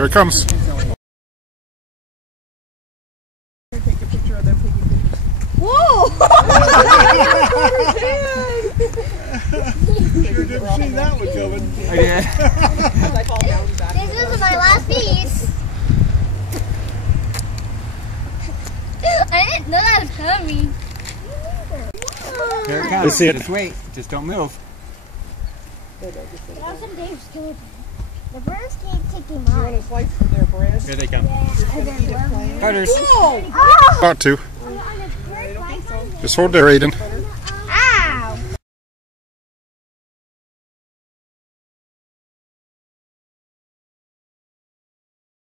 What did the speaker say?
Here it comes. Take a picture of them taking pictures. Whoa! Sure didn't see that one coming. I did. I fall down back. This is my last piece. I didn't know that was coming. Here it comes. Let's see it. Just wait. Just don't move. Some days scared. The birds keep taking You want to slice from their bread? Here they come. mine. Cutters. Oh! Oh! About to. I don't think so. Just hold there, Aiden.